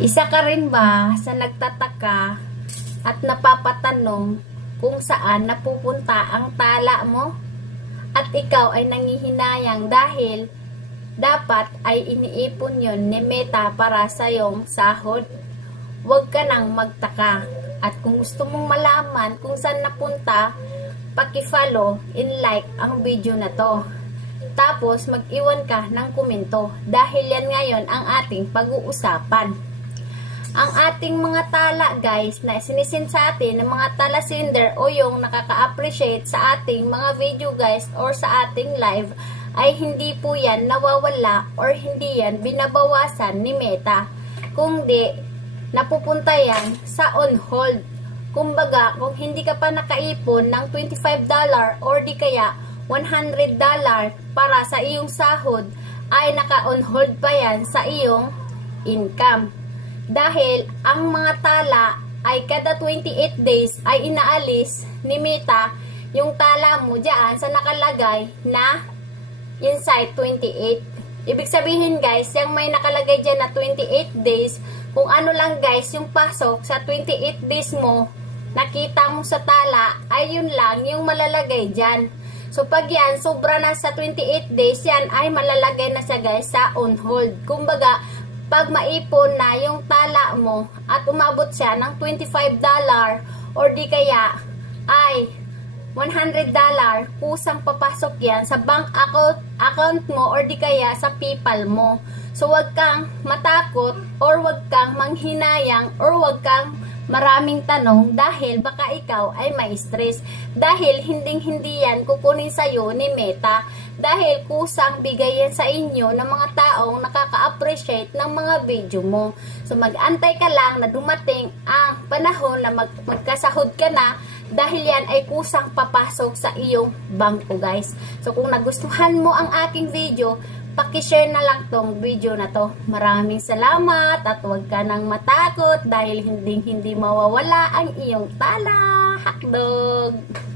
Isa ka rin ba sa nagtataka at napapatanong kung saan napupunta ang tala mo? At ikaw ay nangihinayang dahil dapat ay iniipon yon ni Meta para sa iyong sahod? Huwag ka nang magtaka. At kung gusto mong malaman kung saan napunta, paki-follow and like ang video na to. Tapos mag-iwan ka ng komento dahil yan ngayon ang ating pag-uusapan. Ang ating mga tala guys na sinisin sa atin ng mga tala sender o yung nakaka-appreciate sa ating mga video guys or sa ating live ay hindi po yan nawawala or hindi yan binabawasan ni Meta. Kung di, napupunta yan sa on hold. Kumbaga, kung hindi ka pa nakaipon ng $25 or di kaya $100 para sa iyong sahod, ay naka-on hold pa yan sa iyong income. Dahil ang mga tala ay kada 28 days ay inaalis ni Meta yung tala mo dyan sa nakalagay na inside 28. Ibig sabihin guys, yung may nakalagay dyan na 28 days, kung ano lang guys yung pasok sa 28 days mo, nakita mo sa tala, ay yun lang yung malalagay dyan. So pag yan, sobra na sa 28 days, yan ay malalagay na siya guys sa on hold. Kumbaga, pag maipon na yung tala mo at umabot siya ng $25 or di kaya ay $100, kusang papasok yan sa bank account mo or di kaya sa PayPal mo. So wag kang matakot or wag kang manghinayang or wag kang maraming tanong dahil baka ikaw ay ma-stress. Dahil hindi yan kukunin sa'yo ni Meta. Dahil kusang bigay yan sa inyo ng mga taong nakaka-appreciate ng mga video mo. So mag-antay ka lang na dumating ang panahon na magkasahod ka na dahil yan ay kusang papasok sa iyong bangko guys. So kung nagustuhan mo ang aking video, paki-share na lang tong video na to. Maraming salamat at huwag ka nang matakot dahil hindi mawawala ang iyong tala. Hakdog!